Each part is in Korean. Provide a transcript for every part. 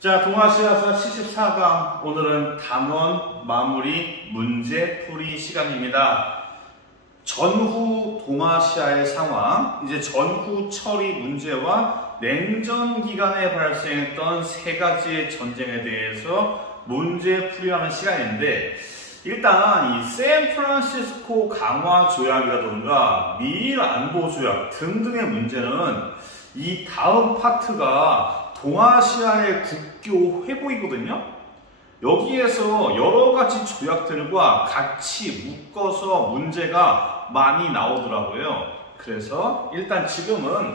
자, 동아시아사 74강 오늘은 단원 마무리 문제풀이 시간입니다. 전후 동아시아의 상황, 이제 전후 처리 문제와 냉전 기간에 발생했던 세 가지의 전쟁에 대해서 문제풀이하는 시간인데, 일단 이 샌프란시스코 강화 조약이라던가 미일 안보 조약 등등의 문제는 이 다음 파트가 동아시아의 국교 회복이거든요. 여기에서 여러 가지 조약들과 같이 묶어서 문제가 많이 나오더라고요. 그래서 일단 지금은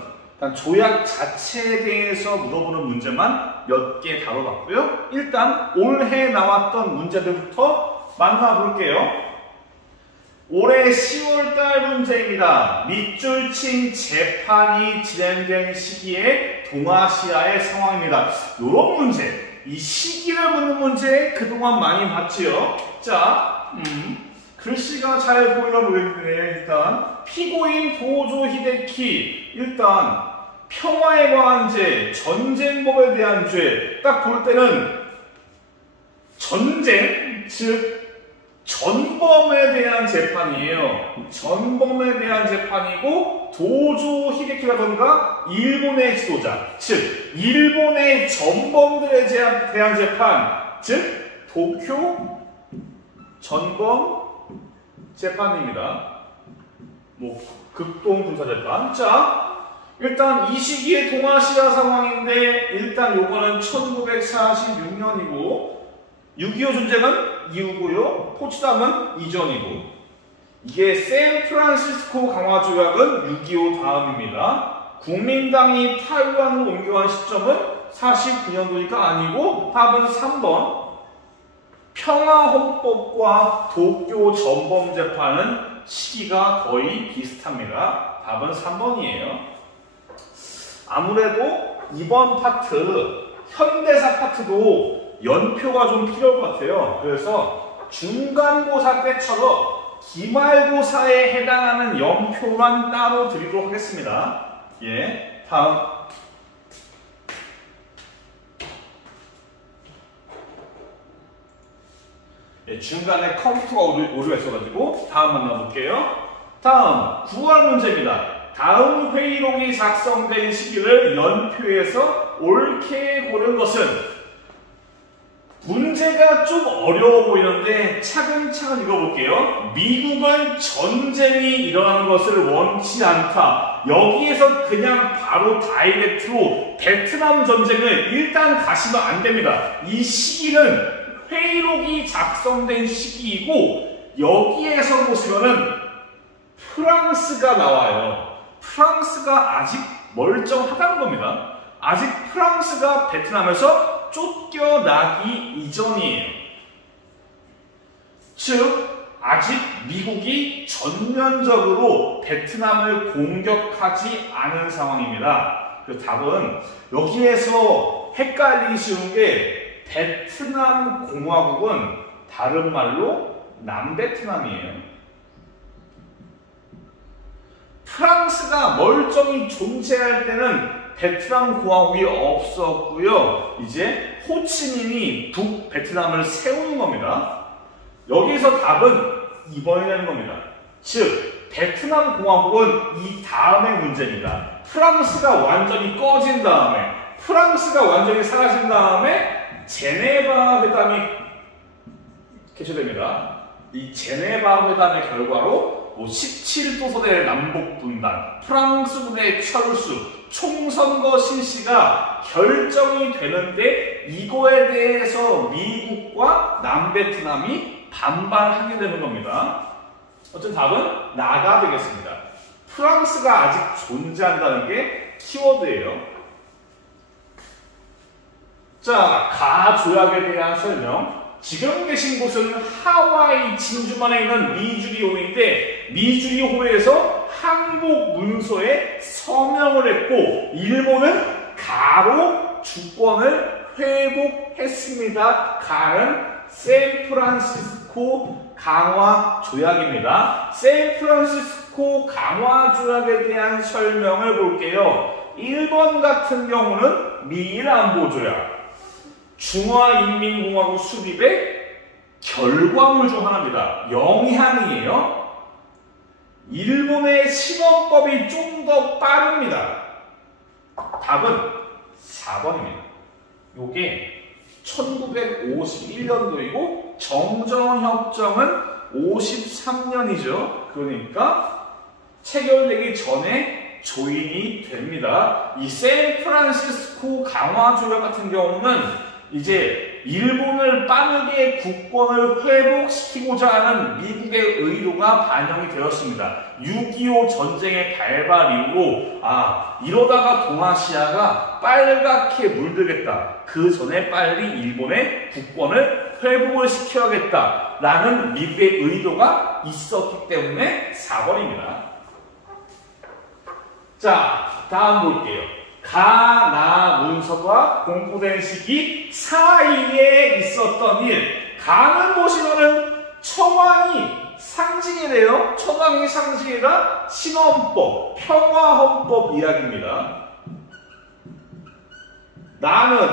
조약 자체에 대해서 물어보는 문제만 몇 개 다뤄봤고요. 일단 올해 나왔던 문제들부터 만나볼게요. 올해 10월달 문제입니다. 밑줄친 재판이 진행된 시기에 동아시아의 상황입니다. 이런 문제, 이 시기를 묻는 문제 그동안 많이 봤지요. 자, 글씨가 잘 보이나 모르겠네요. 일단 피고인 도조 히데키, 일단 평화에 관한 죄, 전쟁법에 대한 죄, 딱 볼 때는 전쟁, 즉 전범에 대한 재판이에요. 전범에 대한 재판이고, 도조 히데키라던가 일본의 지도자, 즉 일본의 전범들에 대한 재판, 즉 도쿄 전범 재판입니다. 극동 군사 재판. 자, 일단 이 시기의 동아시아 상황인데, 일단 요거는 1946년이고 6.25 전쟁은 이후고요. 포츠담은 이전이고, 이게 샌프란시스코 강화 조약은 6.25 다음입니다. 국민당이 타이완을 옮겨간 시점은 49년도니까 아니고, 답은 3번. 평화헌법과 도쿄 전범재판은 시기가 거의 비슷합니다. 답은 3번이에요. 아무래도 이번 파트, 현대사 파트도 연표가 좀 필요할 것 같아요. 그래서 중간고사 때처럼 기말고사에 해당하는 연표만 따로 드리도록 하겠습니다. 예, 다음. 예, 중간에 컴퓨터가 오류가 있어가지고 다음 만나볼게요. 다음 9월 문제입니다. 다음 회의록이 작성된 시기를 연표에서 옳게 고른 것은? 문제가 좀 어려워 보이는데 차근차근 읽어볼게요. 미국은 전쟁이 일어나는 것을 원치 않다. 여기에서 그냥 바로 다이렉트로 베트남 전쟁을 일단 가시면 안 됩니다. 이 시기는 회의록이 작성된 시기이고, 여기에서 보시면은 프랑스가 나와요. 프랑스가 아직 멀쩡하다는 겁니다. 아직 프랑스가 베트남에서 쫓겨나기 이전이에요. 즉, 아직 미국이 전면적으로 베트남을 공격하지 않은 상황입니다. 그래서 답은 여기에서 헷갈리기 쉬운 게, 베트남 공화국은 다른 말로 남베트남이에요. 프랑스가 멀쩡히 존재할 때는 베트남 공화국이 없었고요. 이제 호치민이 북베트남을 세우는 겁니다. 여기서 답은 2번이라는 겁니다. 즉, 베트남 공화국은 이 다음의 문제입니다. 프랑스가 완전히 꺼진 다음에, 프랑스가 완전히 사라진 다음에 제네바 회담이 개최됩니다. 이 제네바 회담의 결과로 17도선의 남북분단, 프랑스군의 철수, 총선거 실시가 결정이 되는데, 이거에 대해서 미국과 남베트남이 반발하게 되는 겁니다. 어쨌든 답은 나가 되겠습니다. 프랑스가 아직 존재한다는 게 키워드예요. 자, 가 조약에 대한 설명. 지금 계신 곳은 하와이 진주만에 있는 미주리호인데, 미주리호에서 항복 문서에 서명을 했고, 일본은 가로 주권을 회복했습니다. 가는 샌프란시스코 강화 조약입니다. 샌프란시스코 강화 조약에 대한 설명을 볼게요. 1번 같은 경우는 미일 안보 조약, 중화인민공화국 수립의 결과물 중 하나입니다. 영향이에요. 일본의 신원법이 좀 더 빠릅니다. 답은 4번입니다. 요게 1951년도이고 정전협정은 53년이죠. 그러니까 체결되기 전에 조인이 됩니다. 이 샌프란시스코 강화조약 같은 경우는 이제 일본을 빠르게 국권을 회복시키고자 하는 미국의 의도가 반영이 되었습니다. 6.25 전쟁의 발발 이후로 이러다가 동아시아가 빨갛게 물들겠다. 그 전에 빨리 일본의 국권을 회복을 시켜야겠다라는 미국의 의도가 있었기 때문에 4번입니다. 자, 다음 볼게요. 가나 문서가 공포된 시기 사이에 있었던 일. 가는 보시면은 청왕이 상징이래요. 청왕이 상징이라 신헌법, 평화헌법 이야기입니다. 나는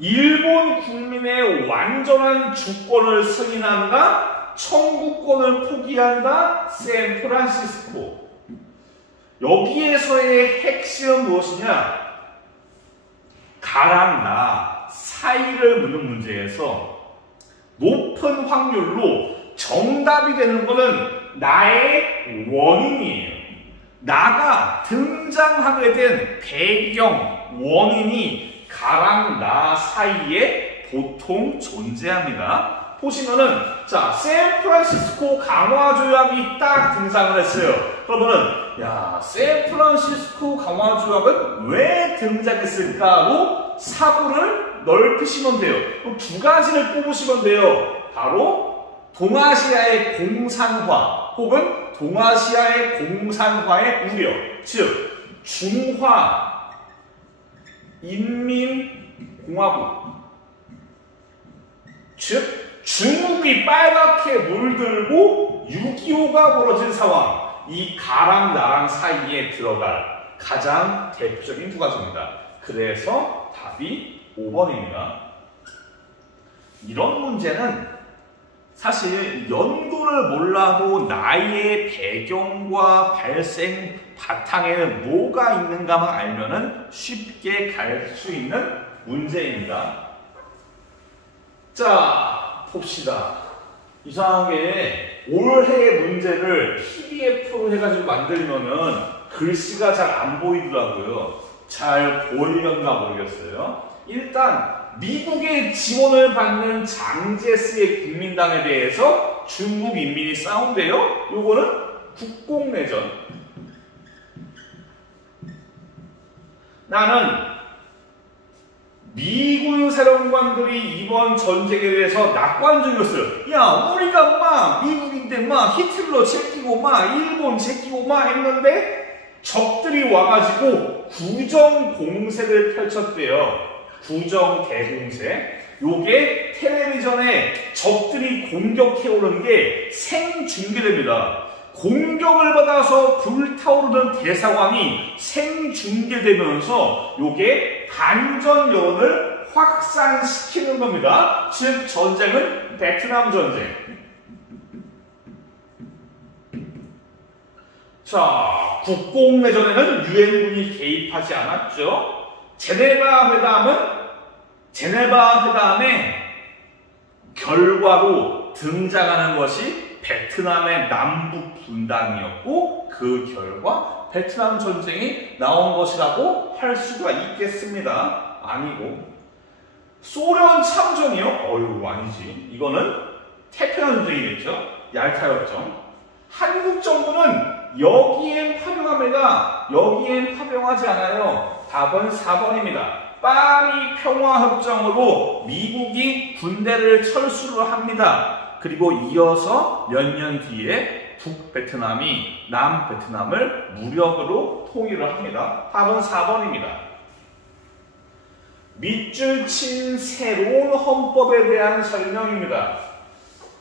일본 국민의 완전한 주권을 승인한다. 청구권을 포기한다. 샌프란시스코. 여기에서의 핵심은 무엇이냐? 가랑 나 사이를 묻는 문제에서 높은 확률로 정답이 되는 것은 나의 원인이에요. 나가 등장하게 된 배경, 원인이 가랑 나 사이에 보통 존재합니다. 보시면은 자 샌프란시스코 강화조약이 딱 등장을 했어요. 그러면은 샌프란시스코 강화조약은 왜 등장했을까로 사고를 넓히시면 돼요. 그럼 두 가지를 뽑으시면 돼요. 바로 동아시아의 공산화 혹은 동아시아의 공산화의 우려, 즉 중화 인민공화국, 즉 중국이 빨갛게 물들고 6.25가 벌어진 상황, 이 가랑 나랑 사이에 들어갈 가장 대표적인 두 가지입니다. 그래서 답이 5번입니다. 이런 문제는 사실 연도를 몰라도 나의 배경과 발생 바탕에는 뭐가 있는가만 알면은 쉽게 갈 수 있는 문제입니다. 자, 봅시다. 이상하게 올해 문제를 PDF로 해가지고 만들면은 글씨가 잘 안 보이더라고요. 잘 보이려나 모르겠어요. 일단 미국의 지원을 받는 장제스의 국민당에 대해서 중국 인민이 싸운대요. 요거는 국공내전. 나는 미군 사령관들이 이번 전쟁에 대해서 낙관적이었어요. 야, 우리가 막 미국인데 막 히틀러 제끼고 막 일본 제끼고 막 했는데 적들이 와가지고 구정공세를 펼쳤대요. 구정대공세. 요게 텔레비전에 적들이 공격해오는 게 생중계됩니다. 공격을 받아서 불타오르는 대사관이 생중계되면서 요게 반전 여론을 확산시키는 겁니다. 즉 전쟁은 베트남 전쟁. 자, 국공내전에는 유엔군이 개입하지 않았죠. 제네바 회담의 결과로 등장하는 것이 베트남의 남북 분단이었고 그 결과 베트남 전쟁이 나온 것이라고 할 수가 있겠습니다. 아니고 소련 참전이요? 어휴, 아니지. 이거는 태평양 전쟁이겠죠. 얄타협정. 한국 정부는 여기엔 파병합니다. 여기엔 파병하지 않아요. 답은 4번입니다. 파리 평화협정으로 미국이 군대를 철수를 합니다. 그리고 이어서 몇 년 뒤에 북베트남이 남베트남을 무력으로 통일을 합니다. 답은 4번입니다. 밑줄 친 새로운 헌법에 대한 설명입니다.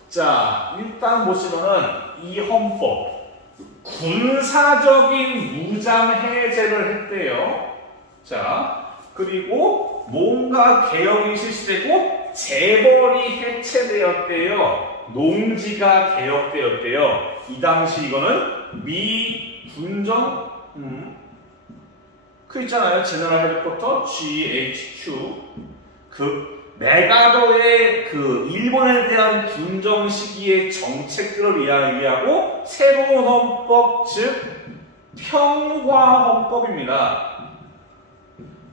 자, 일단 보시면은 이 헌법 군사적인 무장 해제를 했대요. 자, 그리고 뭔가 개혁이 실시되고 재벌이 해체되었대요. 농지가 개혁되었대요. 이 당시 이거는 미군정 그 있잖아요. 제너럴 헤드쿼터 GHQ 그 메가더의 그 일본에 대한 군정 시기의 정책들을 이야기하고 새로운 헌법 즉 평화헌법입니다.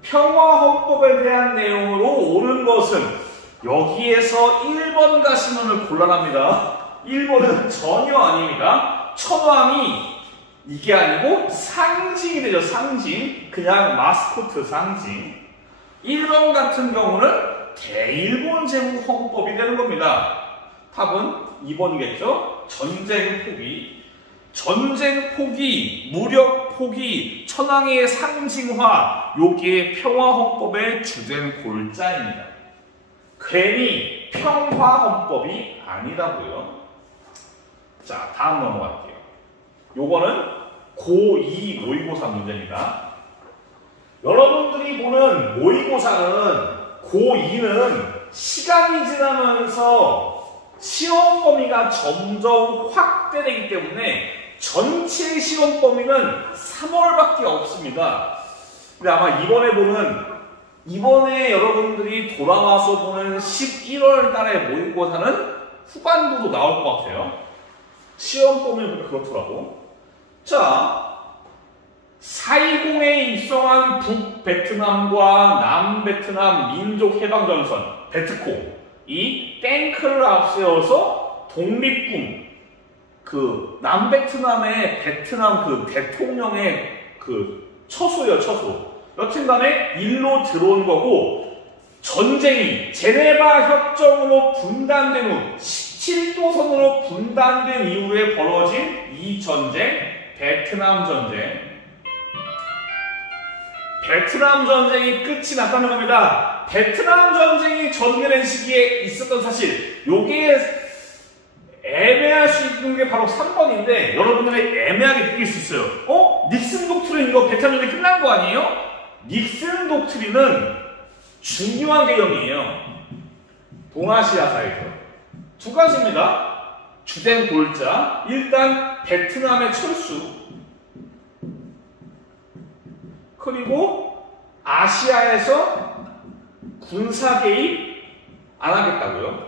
평화헌법에 대한 내용으로 옳은 것은 여기에서 1번과 신원을 곤란합니다. 1번은 전혀 아닙니다. 천황이 이게 아니고 상징이 되죠. 상징. 그냥 마스코트 상징. 1번 같은 경우는 대일본 제국 헌법이 되는 겁니다. 답은 2번이겠죠. 전쟁 포기. 전쟁 포기, 무력 포기, 천황의 상징화, 요게 평화헌법의 주된 골자입니다. 괜히 평화헌법이 아니라고요. 자, 다음 넘어갈게요. 요거는 고2 모의고사 문제입니다. 여러분들이 보는 모의고사는 고2는 시간이 지나면서 시험 범위가 점점 확대되기 때문에 전체 시험 범위는 3월밖에 없습니다. 근데 아마 이번에 여러분들이 돌아와서 보는 11월 달의 모의고사는 후반부도 나올 것 같아요. 시험 범위는 그렇더라고. 자, 4.20에 입성한 북베트남과 남베트남 민족해방전선 베트콩 이 탱크를 앞세워서 독립군 그 남베트남의 베트남 그 대통령의 그 처소예요, 처소. 여튼간에 일로 들어온 거고 전쟁이 제네바 협정으로 분단된 후 17도선으로 분단된 이후에 벌어진 이 전쟁, 베트남 전쟁. 베트남 전쟁이 끝이 났다는 겁니다. 베트남 전쟁이 전개된 시기에 있었던 사실, 요게 애매할 수 있는 게 바로 3번인데 여러분들이 애매하게 느낄 수 있어요. 닉슨 독트린 이거 베트남 전쟁 끝난 거 아니에요? 닉슨 독트린은 중요한 개념이에요. 동아시아사에서 두 가지입니다. 주된 골자, 일단 베트남의 철수, 그리고 아시아에서 군사 개입 안 하겠다고요.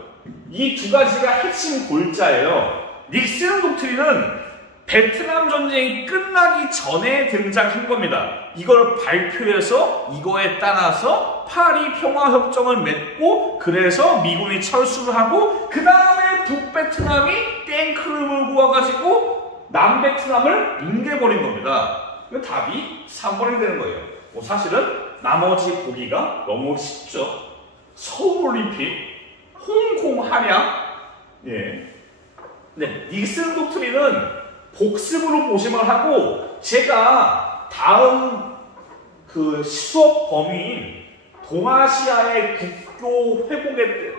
이 두 가지가 핵심 골자예요. 닉슨 독트린은 베트남 전쟁이 끝나기 전에 등장한 겁니다. 이걸 발표해서 이거에 따라서 파리 평화협정을 맺고 그래서 미군이 철수를 하고 그 다음에 북베트남이 탱크를 몰고 와가지고 남베트남을 뭉개버린 겁니다. 그 답이 3번이 되는 거예요. 사실은 나머지 보기가 너무 쉽죠. 서울올림픽, 홍콩 함양, 예. 근데 닉슨 독트린은 복습으로 보시면 하고 제가 다음 그 수업 범위인 동아시아의 국교 회복에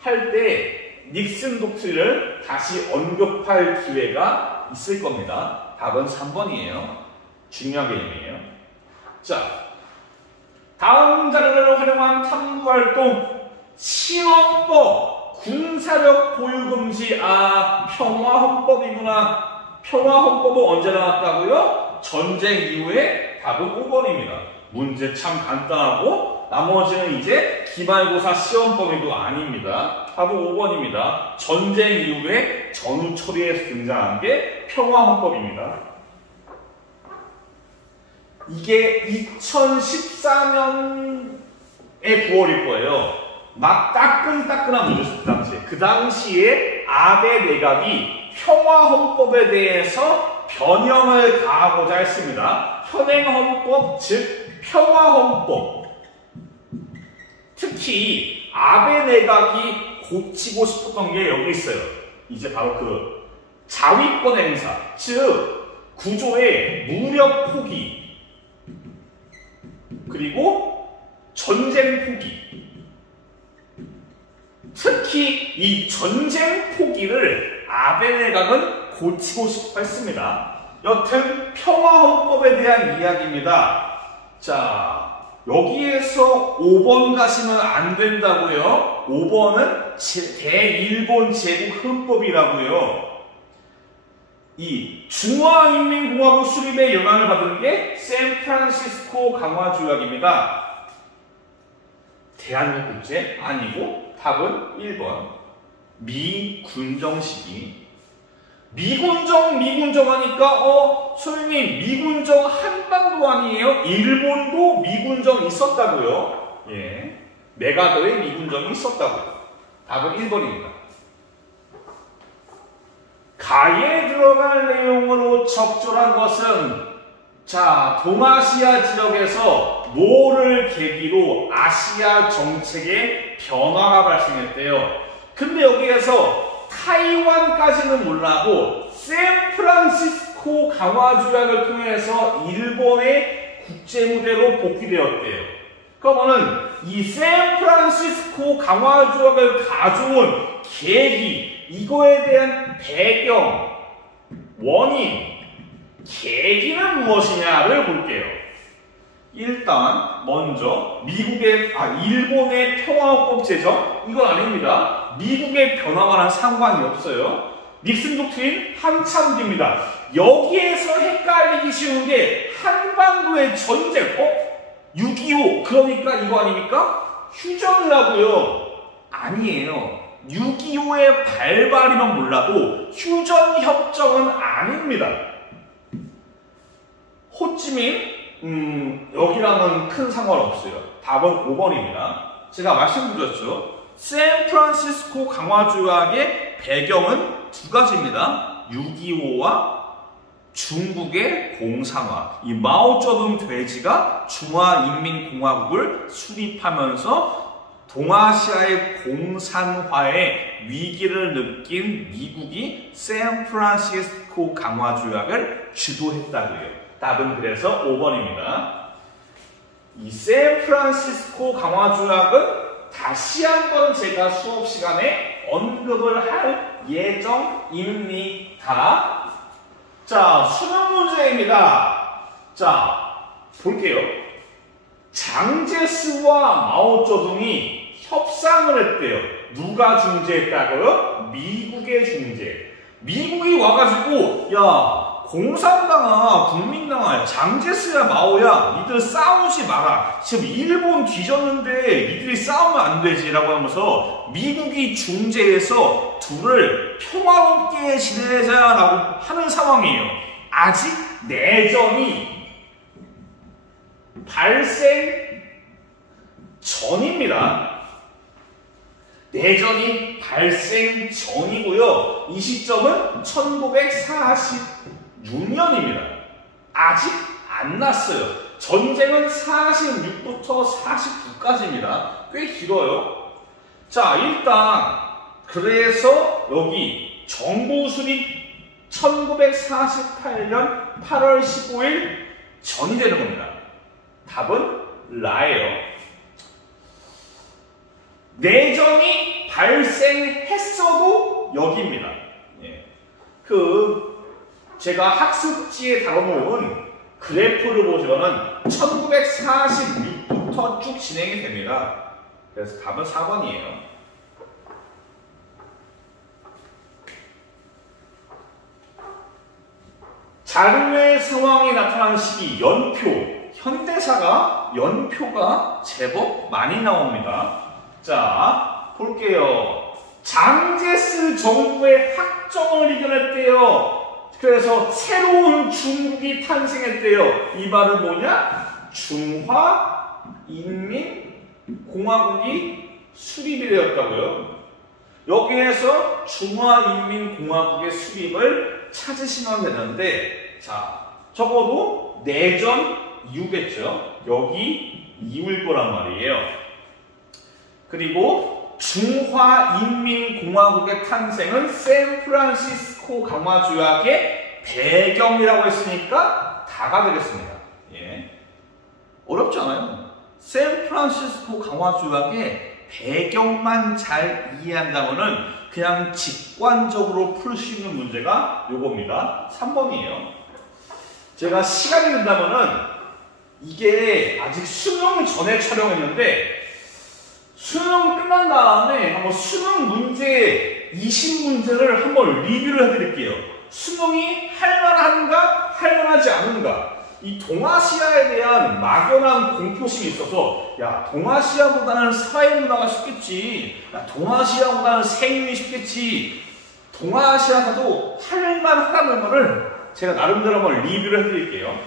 할 때 닉슨 독트린을 다시 언급할 기회가 있을 겁니다. 답은 3번이에요. 중요한 개념이에요. 자, 다음 자료를 활용한 탐구활동 시험법 군사력 보유 금지. 평화헌법이구나. 평화헌법은 언제 나왔다고요? 전쟁 이후에 답은 5번입니다. 문제 참 간단하고 나머지는 이제 기말고사 시험 범위도 아닙니다. 답은 5번입니다. 전쟁 이후에 전후 처리에서 등장한 게 평화헌법입니다. 이게 2014년에 9월일 거예요. 막 따끈따끈한 문제였어요. 그 당시에 아베 내각이 평화헌법에 대해서 변형을 가하고자 했습니다. 현행헌법, 즉 평화헌법. 특히 아베 내각이 고치고 싶었던 게 여기 있어요. 이제 바로 그 자위권 행사, 즉 구조의 무력 포기, 그리고 전쟁 포기. 특히 이 전쟁 포기를 아베 내각은 고치고 싶어 했습니다. 여튼 평화헌법에 대한 이야기입니다. 자, 여기에서 5번 가시면 안 된다고요. 5번은 대일본 제국 헌법이라고요. 이 중화인민공화국 수립에 영향을 받은 게 샌프란시스코 강화조약입니다. 대한민국제 아니고 답은 1번 미군정 시기. 미군정 하니까 선생님 미군정 한반도 아니에요? 일본도 미군정 있었다고요. 예, 메가더에 미군정이 있었다고요. 답은 1번입니다. 가에 들어갈 내용으로 적절한 것은 자, 동아시아 지역에서 뭐를 계기로 아시아 정책의 변화가 발생했대요. 근데 여기에서 타이완까지는 몰라도 샌프란시스코 강화조약을 통해서 일본의 국제무대로 복귀되었대요. 그러면은 이 샌프란시스코 강화조약을 가져온 계기, 이거에 대한 배경, 원인, 계기는 무엇이냐를 볼게요. 일단 먼저 일본의 평화헌법 제정, 이건 아닙니다. 미국의 변화와는 상관이 없어요. 닉슨 독트린 한참 뒤입니다. 여기에서 헷갈리기 쉬운 게 한반도의 전쟁, 6.25 그러니까 이거 아닙니까? 휴전이라고요. 아니에요. 6.25의 발발이면 몰라도 휴전협정은 아닙니다. 호찌민 여기랑은 큰 상관없어요. 답은 5번입니다. 제가 말씀드렸죠. 샌프란시스코 강화조약의 배경은 두 가지입니다. 6.25와 중국의 공산화. 이 마오쩌둥 돼지가 중화인민공화국을 수립하면서 동아시아의 공산화의 위기를 느낀 미국이 샌프란시스코 강화조약을 주도했다고요. 답은 그래서 5번입니다. 이 샌프란시스코 강화조약은 다시 한번 제가 수업 시간에 언급을 할 예정입니다. 자, 수능 문제입니다. 자, 볼게요. 장제스와 마오쩌둥이 협상을 했대요. 누가 중재했다고요? 미국의 중재. 미국이 와가지고 야, 공산당아, 국민당아, 장제스야, 마오야, 니들 싸우지 마라. 지금 일본 뒤졌는데 니들이 싸우면 안 되지 라고 하면서 미국이 중재해서 둘을 평화롭게 지내자라고 하는 상황이에요. 아직 내전이 발생 전입니다. 내전이 발생 전이고요. 이 시점은 1946년입니다. 아직 안 났어요. 전쟁은 46부터 49까지입니다. 꽤 길어요. 자, 일단 그래서 여기 정부 수립 1948년 8월 15일 전이 되는 겁니다. 답은 라예요. 내전이 발생했어도 여기입니다. 예. 제가 학습지에 다뤄놓은 그래프를 보시면은 1946부터 쭉 진행이 됩니다. 그래서 답은 4번이에요. 자료의 상황이 나타나는 시기, 연표. 현대사가 연표가 제법 많이 나옵니다. 자, 볼게요. 장제스 정부의 확정을 이겨냈대요. 그래서 새로운 중국이 탄생했대요. 이 말은 뭐냐? 중화인민공화국이 수립이 되었다고요. 여기에서 중화인민공화국의 수립을 찾으시면 되는데, 자, 적어도 내전 이후겠죠. 여기 이후일 거란 말이에요. 그리고 중화인민공화국의 탄생은 샌프란시스코 강화조약의 배경이라고 했으니까 다가 되겠습니다. 예. 어렵지 않아요. 샌프란시스코 강화조약의 배경만 잘 이해한다면은 그냥 직관적으로 풀 수 있는 문제가 요겁니다. 3번이에요. 제가 시간이 된다면은 이게 아직 수능 전에 촬영했는데 수능 끝난 다음에 한번 수능 문제 20문제를 한번 리뷰를 해드릴게요. 수능이 할만한가 할만하지 않은가, 이 동아시아에 대한 막연한 공포심이 있어서 야 동아시아보다는 사회문화가 쉽겠지, 야 동아시아보다는 생윤이 쉽겠지, 동아시아가도 할만하다는 거를 제가 나름대로 한번 리뷰를 해드릴게요.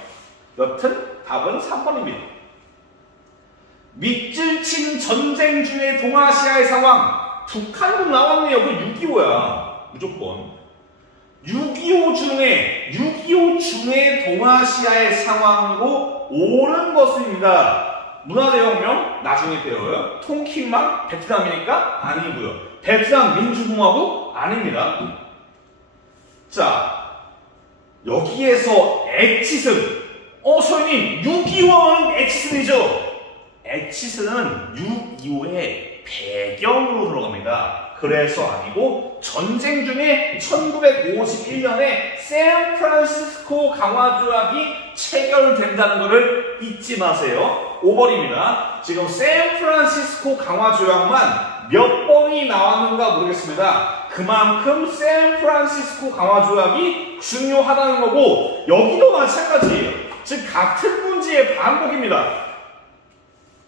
여튼 답은 3번입니다. 밑줄친 전쟁 중의 동아시아의 상황. 북한도 나왔네요. 그 6.25야. 무조건. 6.25 중에 동아시아의 상황으로 옳은 것입니다. 문화대혁명 나중에 배워요. 통킹만 베트남이니까 아니고요. 베트남 민주공화국 아닙니다. 자, 여기에서 엑치슨. 소연님 6.25는 엑치슨이죠. 엑치슨은 6.25의 배경으로 들어갑니다. 그래서 아니고 전쟁 중에 1951년에 샌프란시스코 강화조약이 체결된다는 것을 잊지 마세요. 5번입니다. 지금 샌프란시스코 강화조약만 몇 번이 나왔는가 모르겠습니다. 그만큼 샌프란시스코 강화조약이 중요하다는 거고, 여기도 마찬가지예요. 즉 같은 문제의 반복입니다.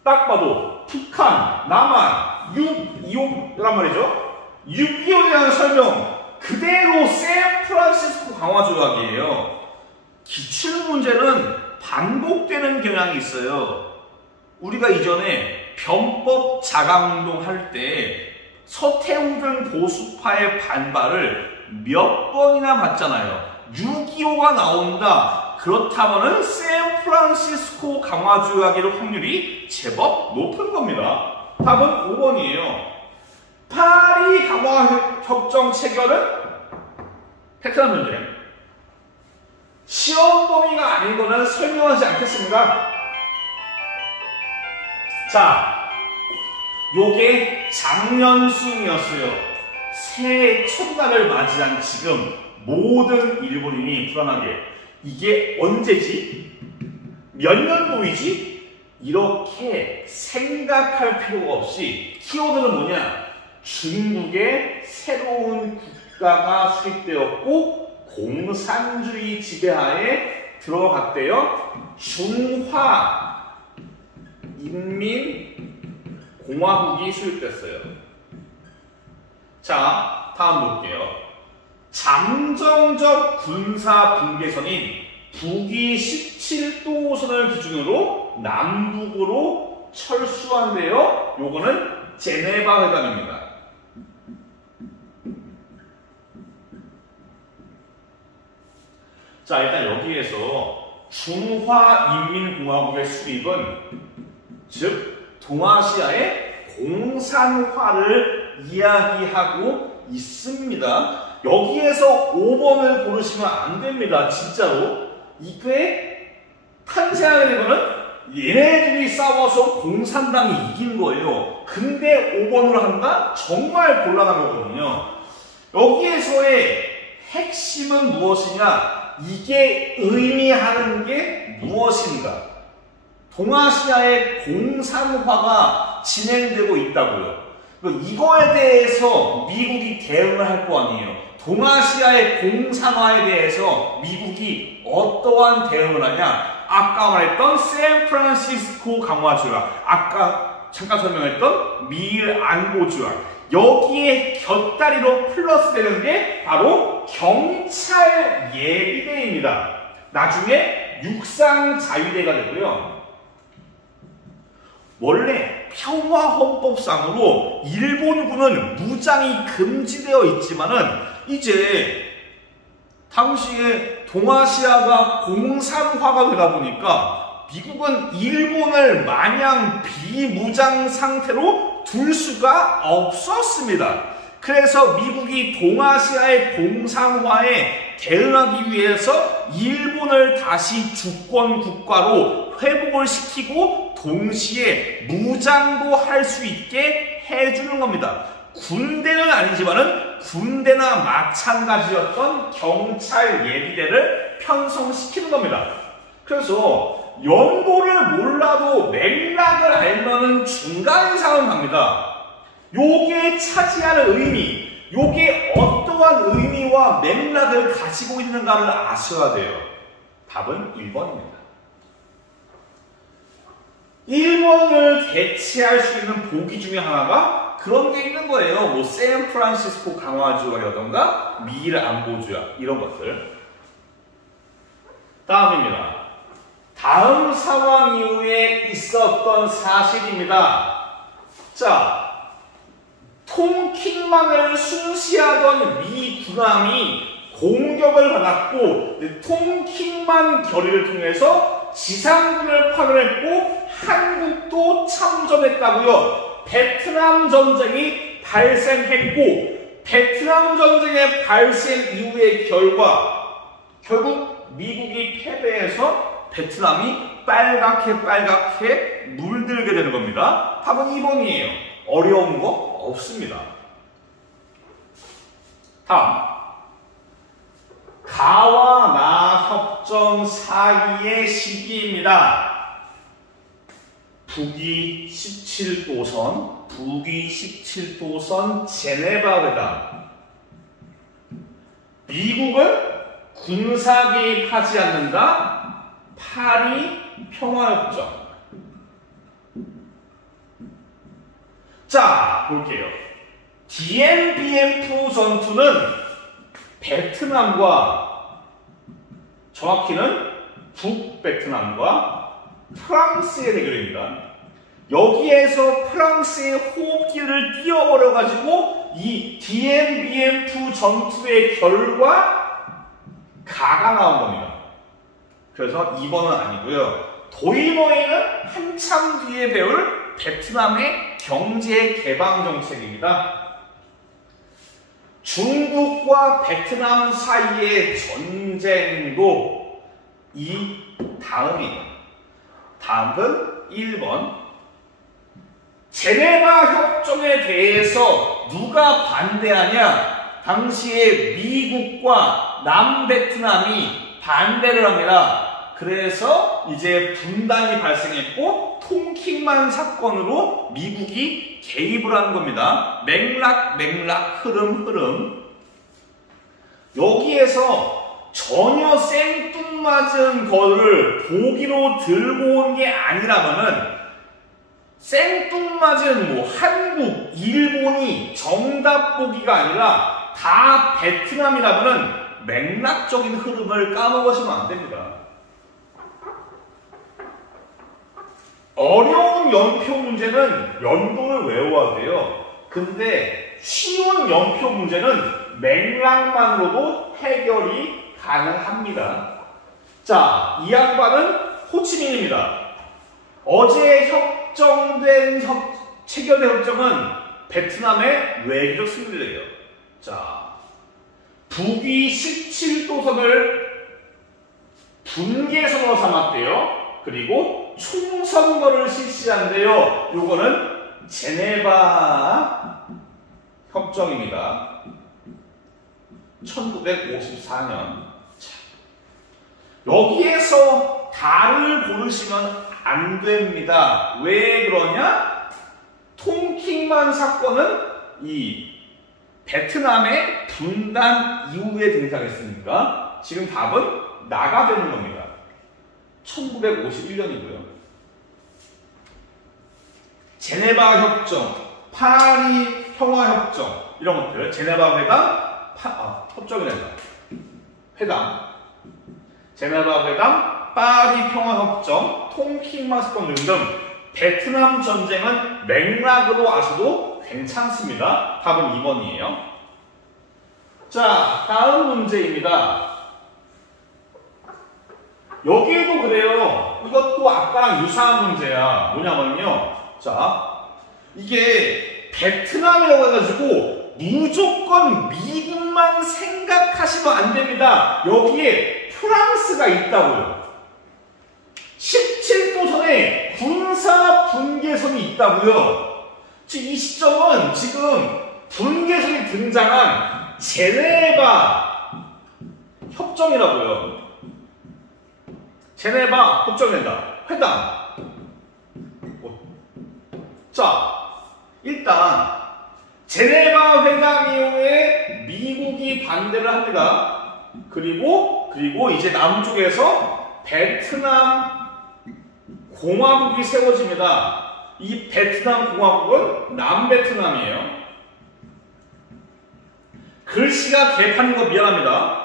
딱 봐도 북한, 남한, 6.25란 말이죠. 6.25에 대한 설명 그대로 샌프란시스코 강화조약이에요. 기출문제는 반복되는 경향이 있어요. 우리가 이전에 변법 자강운동 할 때 서태웅 보수파의 반발을 몇 번이나 받잖아요. 6.25가 나온다. 그렇다면은 샌프란시스코 강화조약일 확률이 제법 높은 겁니다. 답은 5번이에요. 파리 강화협정 체결은 베트남 전쟁. 시험 범위가 아닌 거는 설명하지 않겠습니다. 자, 요게 작년 수능이었어요. 새해 첫날을 맞이한 지금 모든 일본인이 불안하게, 이게 언제지? 몇 년도이지? 이렇게 생각할 필요가 없이 키워드는 뭐냐? 중국의 새로운 국가가 수립되었고 공산주의 지배하에 들어갔대요. 중화인민공화국이 수립됐어요. 자, 다음 볼게요. 잠정적 군사 분계선인 북위 17도선을 기준으로 남북으로 철수한대요. 요거는 제네바 회담입니다. 자, 일단 여기에서 중화인민공화국의 수립은 즉 동아시아의 공산화를 이야기하고 있습니다. 여기에서 5번을 고르시면 안 됩니다. 진짜로. 이게 탄생하게 된 거는 얘네들이 싸워서 공산당이 이긴 거예요. 근데 5번으로 한다? 정말 곤란한 거거든요. 여기에서의 핵심은 무엇이냐? 이게 의미하는 게 무엇인가? 동아시아의 공산화가 진행되고 있다고요. 이거에 대해서 미국이 대응을 할 거 아니에요. 동아시아의 공산화에 대해서 미국이 어떠한 대응을 하냐? 아까 말했던 샌프란시스코 강화조약, 아까 잠깐 설명했던 미일 안보조약, 여기에 곁다리로 플러스 되는 게 바로 경찰 예비대입니다. 나중에 육상자위대가 되고요. 원래 평화헌법상으로 일본군은 무장이 금지되어 있지만은 이제 당시에 동아시아가 공산화가 되다 보니까 미국은 일본을 마냥 비무장 상태로 둘 수가 없었습니다. 그래서 미국이 동아시아의 공산화에 대응하기 위해서 일본을 다시 주권 국가로 회복을 시키고 동시에 무장도 할 수 있게 해주는 겁니다. 군대는 아니지만은 군대나 마찬가지였던 경찰 예비대를 편성시키는 겁니다. 그래서 연도를 몰라도 맥락을 알면은 중간 이상은 갑니다. 요게 차지하는 의미, 요게 어떠한 의미와 맥락을 가지고 있는가를 아셔야 돼요. 답은 1번입니다. 1번을 대체할 수 있는 보기 중에 하나가 그런 게 있는 거예요. 뭐 샌프란시스코 강화조약이라던가 미일 안보조약 이런 것들. 다음입니다. 다음 상황 이후에 있었던 사실입니다. 자, 통킹만을 순시하던 미 군함이 공격을 받았고 통킹만 결의를 통해서 지상군을 파견했고 한국도 참전했다고요. 베트남 전쟁이 발생했고 베트남 전쟁의 발생 이후의 결과 결국 미국이 패배해서 베트남이 빨갛게 물들게 되는 겁니다. 답은 2번이에요. 어려운 거 없습니다. 다음, 가와 나 협정 사이의 시기입니다. 북위 17도선 제네바 회담. 미국은 군사 개입하지 않는다. 파리 평화협정. 자, 볼게요. DNBF 전투는 베트남과 정확히는 북베트남과 프랑스의 대결입니다. 여기에서 프랑스의 호흡기를 띄워버려가지고 이 DNBF 전투의 결과 가가 나온 겁니다. 그래서 2번은 아니고요. 도이머이는 한참 뒤에 배울 베트남의 경제 개방 정책입니다. 중국과 베트남 사이의 전쟁도 이 다음이에요. 다음은 1번. 제네바 협정에 대해서 누가 반대하냐? 당시에 미국과 남베트남이 반대를 합니다. 그래서 이제 분단이 발생했고 통킹만 사건으로 미국이 개입을 한 겁니다. 맥락, 흐름. 여기에서 전혀 생뚱맞은 거를 보기로 들고 온 게 아니라면은 생뚱맞은 뭐 한국, 일본이 정답 보기가 아니라 다 베트남이라면은 맥락적인 흐름을 까먹으시면 안 됩니다. 어려운 연표 문제는 연도를 외워야 돼요. 근데 쉬운 연표 문제는 맥락만으로도 해결이 가능합니다. 자, 이 양반은 호치민입니다. 어제 체결된 협정은 베트남의 외교적 승리예요. 자, 북위 17도선을 분계선으로 삼았대요. 그리고 총선거를 실시한대요. 요거는 제네바 협정입니다. 1954년. 여기에서 다를 고르시면 안 됩니다. 왜 그러냐? 통킹만 사건은 이 베트남의 분단 이후에 등장했으니까 지금 답은 나가 되는 겁니다. 1951년이고요. 제네바 협정, 파리 평화협정 이런 것들, 제네바 회담, 협정이란다. 회담, 제네바 회담, 파리 평화협정, 통킹만 사건 등등 베트남 전쟁은 맥락으로 아셔도 괜찮습니다. 답은 2번이에요. 자, 다음 문제입니다. 여기에도 그래요. 이것도 아까랑 유사한 문제야. 뭐냐면요. 자, 이게 베트남이라고 해가지고 무조건 미국만 생각하시면 안 됩니다. 여기에 프랑스가 있다고요. 17도선에 군사 분계선이 있다고요. 지금 이 시점은 지금 분계선이 등장한 제네바 협정이라고요. 제네바 협정된다. 회담. 자, 일단 제네바 회담 이후에 미국이 반대를 합니다. 그리고 이제 남쪽에서 베트남 공화국이 세워집니다. 이 베트남 공화국은 남베트남이에요. 글씨가 개판인 거 미안합니다.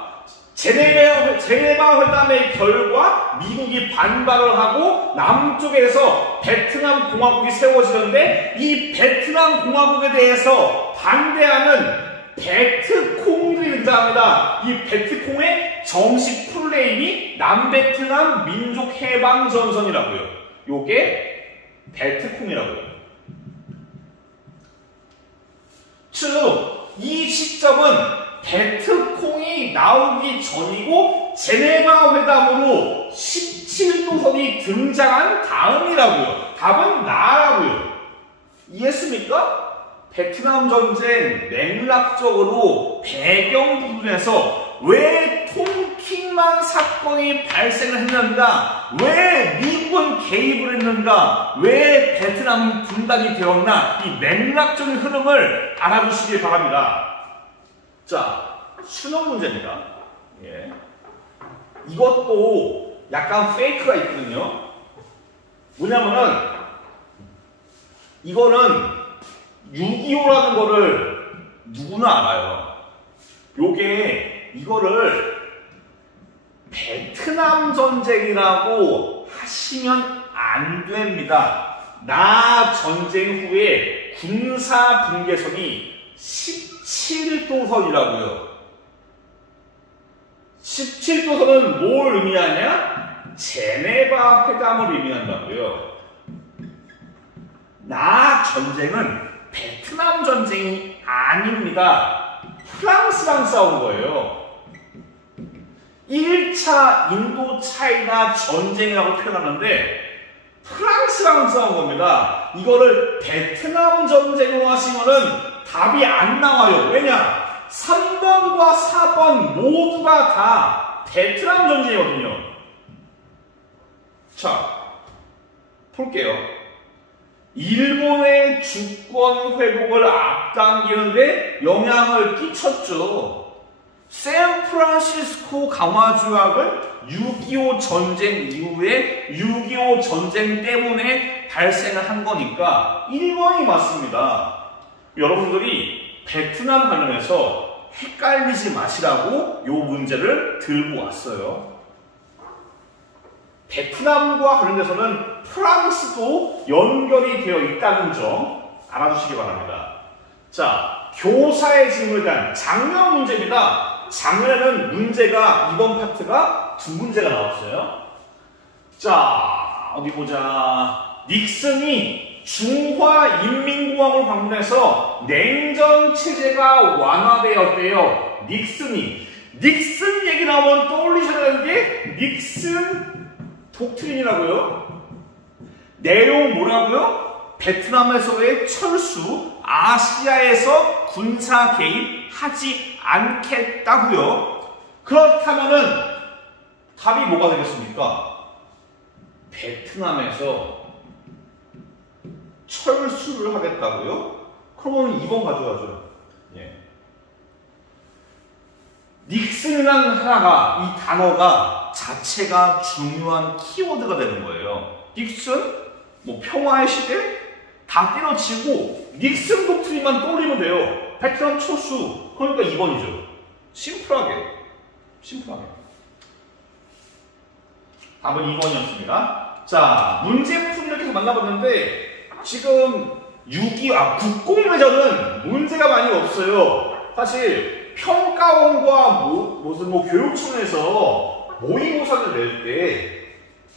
제네바 회담의 결과 미국이 반발을 하고 남쪽에서 베트남 공화국이 세워지는데 이 베트남 공화국에 대해서 반대하는 베트콩들이 등장합니다. 이 베트콩의 정식 풀네임이 남베트남 민족해방전선이라고요. 요게 베트콩이라고요. 즉 이 시점은 베트콩이 나오기 전이고 제네바 회담으로 17도선이 등장한 다음이라고요. 답은 나라고요. 이해했습니까? 베트남 전쟁 맥락적으로 배경 부분에서 왜 통킹만 사건이 발생을 했는가? 왜 미국은 개입을 했는가? 왜 베트남은 분단이 되었나? 이 맥락적인 흐름을 알아두시길 바랍니다. 자, 수능 문제입니다. 예. 이것도 약간 페이크가 있거든요. 뭐냐면은 이거는 6.25라는 거를 누구나 알아요. 이거를 베트남 전쟁이라고 하시면 안 됩니다. 나 전쟁 후에 군사 분계선이 17도선이라고요. 17도선은 뭘 의미하냐? 제네바 회담을 의미한다고요. 나 전쟁은 베트남 전쟁이 아닙니다. 프랑스랑 싸운 거예요. 1차 인도차이나 전쟁이라고 표현하는데 프랑스랑 싸운 겁니다. 이거를 베트남 전쟁으로 하시면은 답이 안 나와요. 왜냐? 3번과 4번 모두가 다 베트남 전쟁이거든요. 자, 볼게요. 일본의 주권 회복을 앞당기는데 영향을 끼쳤죠. 샌프란시스코 강화 조약은 6.25 전쟁 이후에 6.25 전쟁 때문에 발생을 한 거니까 1번이 맞습니다. 여러분들이 베트남 관련해서 헷갈리지 마시라고 이 문제를 들고 왔어요. 베트남과 관련돼서는 프랑스도 연결이 되어 있다는 점 알아주시기 바랍니다. 자, 교사의 질문에 대한 작년 문제입니다. 작년에는 문제가 이번 파트가 두 문제가 나왔어요. 자, 어디 보자. 닉슨이 중화인민공화국을 방문해서 냉전 체제가 완화되었대요. 닉슨 얘기 나오면 떠올리셔야 되는 게 닉슨 독트린이라고요. 내용 뭐라고요? 베트남에서의 철수, 아시아에서 군사 개입하지 않겠다고요. 그렇다면은 답이 뭐가 되겠습니까? 베트남에서 철수를 하겠다고요? 그러면 2번 가져가죠. 예. 닉슨이라는 하나가, 이 단어가 자체가 중요한 키워드가 되는 거예요. 닉슨, 뭐 평화의 시대 다 때려치고 닉슨 독트린만 떠올리면 돼요. 베트남 철수. 그러니까 2번이죠. 심플하게. 답은 2번이었습니다. 자, 문제풀이를 계속 만나봤는데 지금 국공매전은 문제가 많이 없어요. 사실 평가원과 무슨 교육청에서 모의고사를 낼 때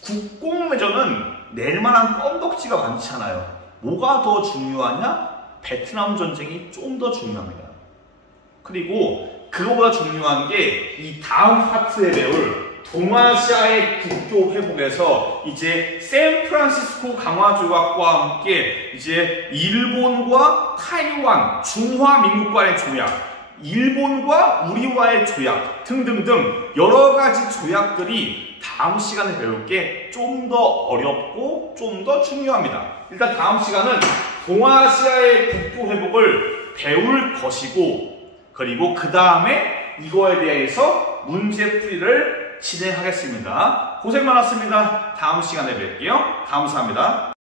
국공매전은 낼 만한 건덕지가 많잖아요. 뭐가 더 중요하냐? 베트남 전쟁이 좀 더 중요합니다. 그리고 그거보다 중요한 게 이 다음 파트에 배울 동아시아의 국교 회복에서 이제 샌프란시스코 강화 조약과 함께 이제 일본과 타이완, 중화민국 간의 조약, 일본과 우리와의 조약 등등등 여러 가지 조약들이 다음 시간에 배울 게 좀 더 어렵고 좀 더 중요합니다. 일단 다음 시간은 동아시아의 국부 회복을 배울 것이고, 그리고 그 다음에 이거에 대해서 문제풀이를 진행하겠습니다. 고생 많았습니다. 다음 시간에 뵐게요. 감사합니다.